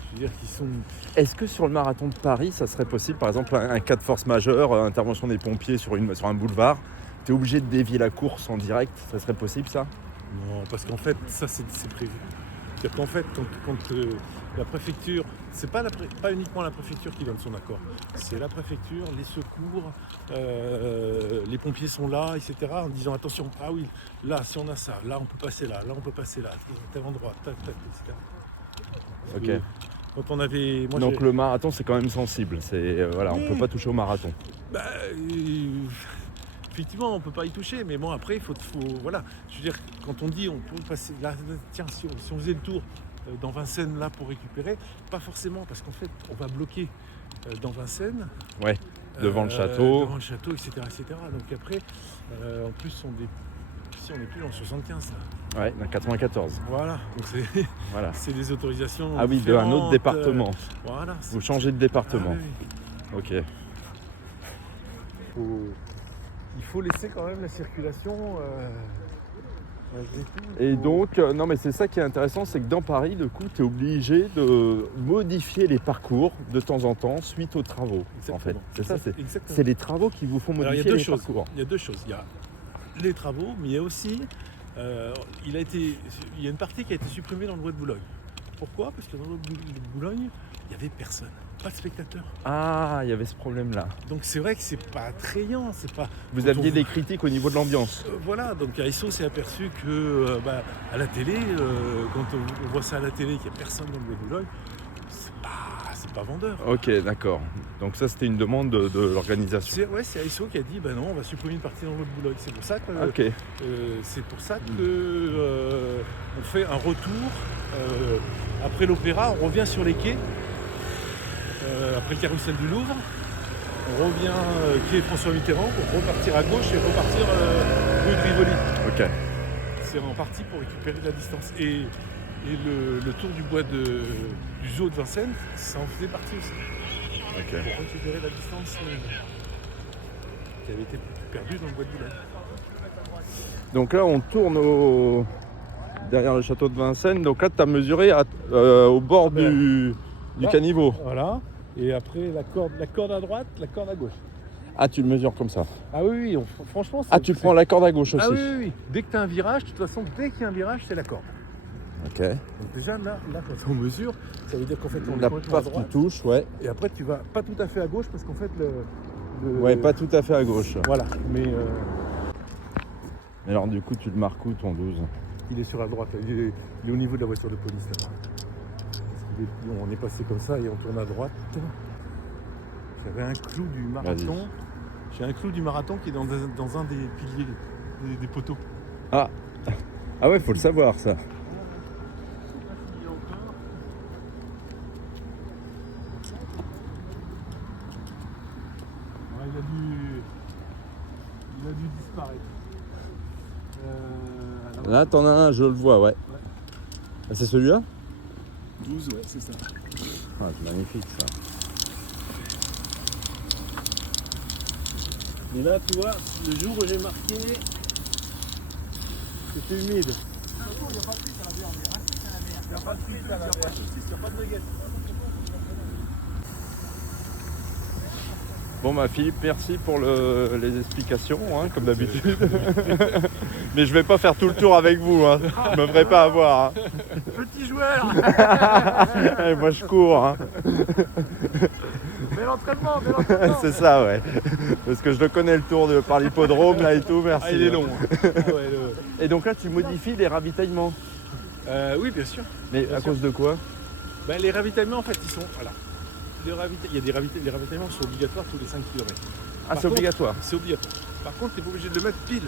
je veux dire, qui sont... Est-ce que sur le marathon de Paris, ça serait possible, par exemple, un cas de force majeure, intervention des pompiers sur un boulevard, tu es obligé de dévier la course en direct, ça serait possible ça? Non, parce qu'en fait, ça c'est prévu. C'est-à-dire qu'en fait, quand la préfecture, c'est pas uniquement la préfecture qui donne son accord, c'est la préfecture, les secours, les pompiers sont là, etc. En disant attention, ah oui, là si on a ça, là on peut passer là on peut passer là, tel endroit, tac, tac, etc. Parce que quand on avait... Donc le marathon c'est quand même sensible, voilà, on peut pas toucher au marathon. Bah, effectivement, on ne peut pas y toucher, mais bon, après, il faut voilà. Je veux dire, quand on dit on peut passer là, tiens, si on faisait le tour dans Vincennes là pour récupérer, pas forcément, parce qu'en fait, on va bloquer dans Vincennes. Ouais, devant le château. Devant le château, etc. Donc après, en plus, on n'est plus en 75 là. Ouais, dans 94. Voilà, donc c'est des autorisations. Ah oui, d'un autre département. Voilà. Vous changez de département. Ah, oui. Ok. Il faut laisser quand même la circulation. Et donc, non mais c'est ça qui est intéressant, c'est que dans Paris, du coup, tu es obligé de modifier les parcours de temps en temps suite aux travaux. Exactement. En fait, c'est ça, Exactement. c'est les travaux qui vous font modifier les parcours. Il y a deux choses. Il y a les travaux, mais il y a aussi, il y a une partie qui a été supprimée dans le bois de Boulogne. Pourquoi? Parce que dans le bois de Boulogne, il n'y avait personne, pas de spectateurs. Ah, il y avait ce problème-là. Donc c'est vrai que c'est pas attrayant, c'est pas. Vous quand aviez on- des critiques au niveau de l'ambiance. Voilà, donc Aristo s'est aperçu que à la télé, quand on voit ça à la télé, qu'il n'y a personne dans le bois de Boulogne, c'est pas vendeur. Ok, d'accord. Donc ça, c'était une demande de l'organisation. C'est Aristo qui a dit non, on va supprimer une partie dans le bois de Boulogne. C'est pour ça que Ok. on fait un retour après l'opéra, on revient sur les quais. Après le carrousel du Louvre, on revient quai François Mitterrand pour repartir à gauche et repartir rue de Rivoli. Ok. C'est en partie pour récupérer de la distance. Et le tour du bois du zoo de Vincennes, ça en faisait partie aussi. Ok. Pour récupérer la distance qui avait été perdue dans le bois de Boulogne. Donc là, on tourne derrière le château de Vincennes. Donc là, tu as mesuré au bord du caniveau. Voilà. Et après la corde à droite, la corde à gauche. Ah, tu le mesures comme ça. Ah oui, franchement. Ah, tu prends la corde à gauche aussi. Ah oui. Dès que tu as un virage, de toute façon, dès qu'il y a un virage, c'est la corde. Ok. Donc déjà là quand on mesure, ça veut dire qu'en fait on est La complètement à paf qui droite. touche, ouais. Et après tu vas pas tout à fait à gauche parce qu'en fait Ouais, pas tout à fait à gauche. Voilà, mais Mais alors du coup, tu le marques où ton 12? il est sur la droite, il est au niveau de la voiture de police là-bas. On est passé comme ça et on tourne à droite. J'avais un clou du marathon. Vas-y. J'ai un clou du marathon qui est dans un des piliers, des poteaux. Ah ouais, faut le savoir ça. Ouais, il a dû disparaître. Là, t'en as un, je le vois, ouais. Ah, c'est celui-là? 12, ouais, c'est ça. Ah, c'est magnifique ça. Et là, tu vois, le jour où j'ai marqué, c'était humide. Il n'y a pas de frites à la bière. Il n'y a pas de frites, il n'y a pas de saucisses, il n'y a pas de nuggets. Bon bah Philippe, merci pour les explications, hein, comme d'habitude. Mais je vais pas faire tout le tour avec vous, hein. Je me ferai pas avoir. Hein. Petit joueur. Et moi je cours. Hein. Bel entraînement. C'est ça, ouais. Parce que je le connais le tour par l'hippodrome là et tout, merci. Ah, il est long. Et donc là tu modifies les ravitaillements. Oui, bien sûr. Mais Bien à sûr. cause de quoi? Les ravitaillements, en fait, ils sont. Voilà. Il y a les ravitaillements sont obligatoires tous les 5 km. Ah, c'est obligatoire. C'est obligatoire. Par contre, tu n'es pas obligé de le mettre pile.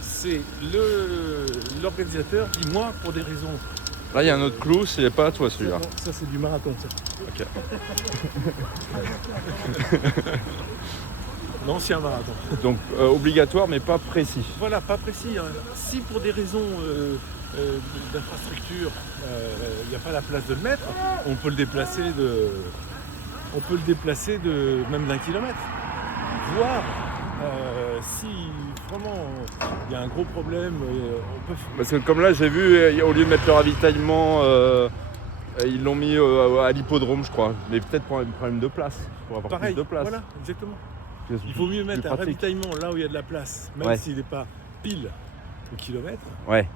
C'est l'organisateur dit moi, pour des raisons. Là il y a un autre clou, c'est pas à toi celui-là. Non, ça c'est du marathon, ça. Ok. L'ancien marathon. Donc obligatoire mais pas précis. Voilà, pas précis. Hein. Si pour des raisons d'infrastructure, il n'y a pas la place de le mettre, on peut le déplacer même d'1 kilomètre. Voire si vraiment il y a un gros problème, on peut. Parce que comme là j'ai vu, au lieu de mettre le ravitaillement, ils l'ont mis à l'hippodrome je crois. Mais peut-être pour un problème de place, pour avoir Pareil, plus de place. voilà, exactement. C'est Il vaut mieux plus mettre un pratique. ravitaillement là où il y a de la place, même Ouais. s'il n'est pas pile au kilomètre. Ouais.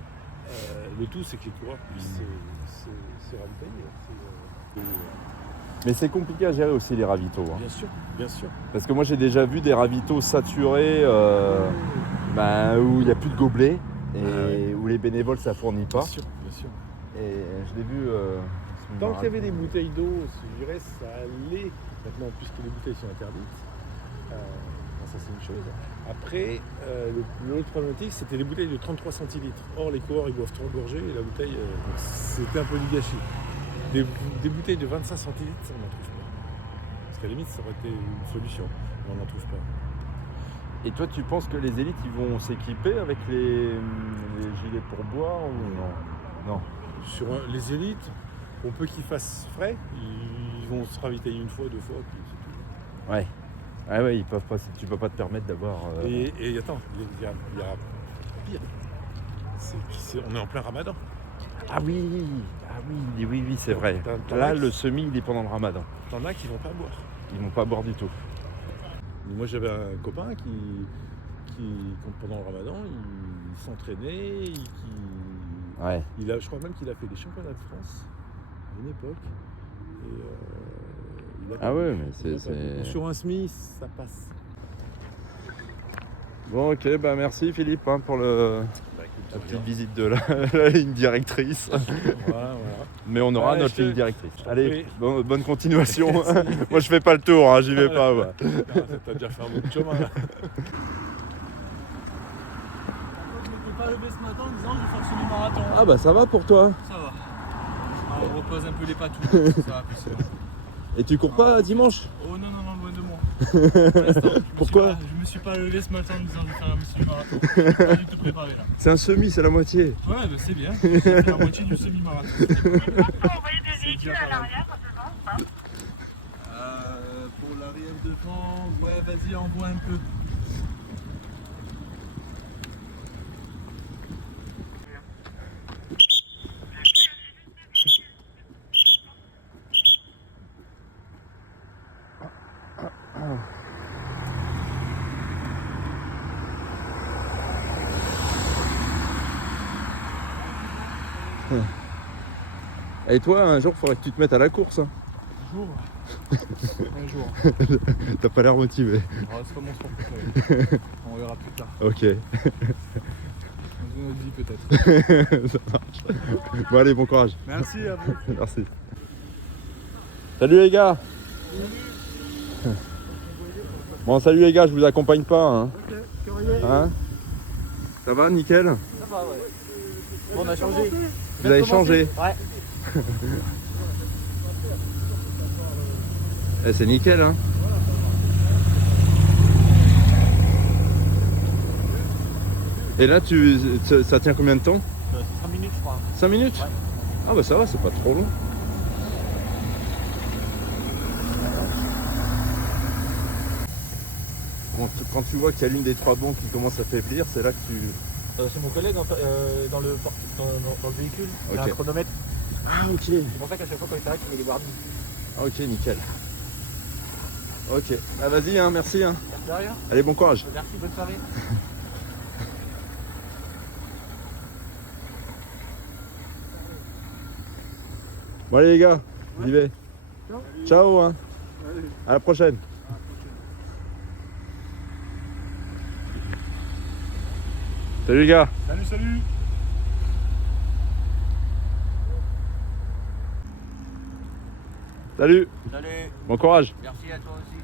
Le tout, c'est que les coureurs puissent se ravitailler. Mais c'est compliqué à gérer aussi les ravitaux. Hein. Bien sûr, bien sûr. Parce que moi j'ai déjà vu des ravitaux saturés où il n'y a plus de gobelets et où les bénévoles ça fournit pas. Bien sûr, bien sûr. Et je l'ai vu. Tant qu'il y avait des bouteilles d'eau, je dirais, ça allait. Maintenant, puisque les bouteilles sont interdites, ça c'est une chose. Après, l'autre problématique, c'était les bouteilles de 33 centilitres. Or, les coureurs, ils boivent 3 gorgées et la bouteille, c'était un peu du gâchis. Des bouteilles de 25 centilitres, on n'en trouve pas. Parce qu'à la limite, ça aurait été une solution, mais on n'en trouve pas. Et toi tu penses que les élites ils vont s'équiper avec les gilets pour boire ou non? Non. Sur les élites, on peut qu'ils fassent frais, ils vont se ravitailler 1 fois, 2 fois, puis c'est tout. Ouais. Ah ouais, ils peuvent pas, tu peux pas te permettre d'avoir. Et attends, il y a pire. On est en plein ramadan. Ah oui, oui, c'est vrai. T'en Là as le qui- semis il est pendant le ramadan. T'en as qui vont pas boire. Ils vont pas boire du tout. Moi j'avais un copain pendant le ramadan, il s'entraînait, Ouais. je crois même qu'il a fait des championnats de France à une époque. Et, il a Ah ouais, perdu. mais Il a c'est- perdu. c'est- Donc, sur un SMI, ça passe. Bon, ok, bah merci Philippe hein, pour la petite visite de la ligne directrice. Voilà. Mais on aura Ouais, notre je te- ligne directrice. je t'en Allez, prie. bonne continuation. Moi je fais pas le tour, hein, j'y vais pas. Moi. T'as déjà fait un bout de chemin là. Je ne peux pas lever ce matin en disant je vais faire ce semi-marathon. Ah bah ça va pour toi. Ça va. On repose un peu les patous. Ça va, puis c'est bon. Et tu cours pas dimanche? Oh non, loin de moi. Pour l'instant, Pourquoi? Je me suis pas levé ce matin en disant je vais faire un semi-marathon. Je suis pas du tout préparé là. C'est un semi, c'est la moitié. Ouais, bah, c'est bien. C'est la moitié du semi-marathon. Envoyer des véhicules à l'arrière, Pour l'arrière devant, ouais, vas-y, envoie un peu. Et toi, un jour, faudrait que tu te mettes à la course. Hein. Un jour. T'as pas l'air motivé. C'est pas mon sport préféré. On verra plus tard. Ok. Dans une autre vie peut-être. Ça marche. Bon allez, bon courage. Merci à vous. Merci. Salut les gars. Bon salut les gars, je vous accompagne pas. Hein. Hein, ça va, nickel? Ça va, ouais. Bon, on a changé. Vous avez changé? Ouais. Eh, c'est nickel hein. Et là ça tient combien de temps? 5 minutes, je crois. 5 minutes? Ouais. Ah bah ça va, c'est pas trop long. Quand tu vois qu'il y a l'une des 3 bombes qui commence à faiblir, c'est là que tu... C'est mon collègue dans le véhicule. Il a Ok. un chronomètre. Ah ok. C'est pour ça qu'à chaque fois quand il s'arrête, il met les warnings. Ah, ok, nickel. Ok. Ah vas-y, hein, merci. Hein. Merci de rien. Allez, bon courage. Merci, bonne soirée. Bon allez les gars, j'y vais. Ciao hein. À la prochaine. Salut les gars. Salut. Salut. Salut. Bon courage. Merci à toi aussi.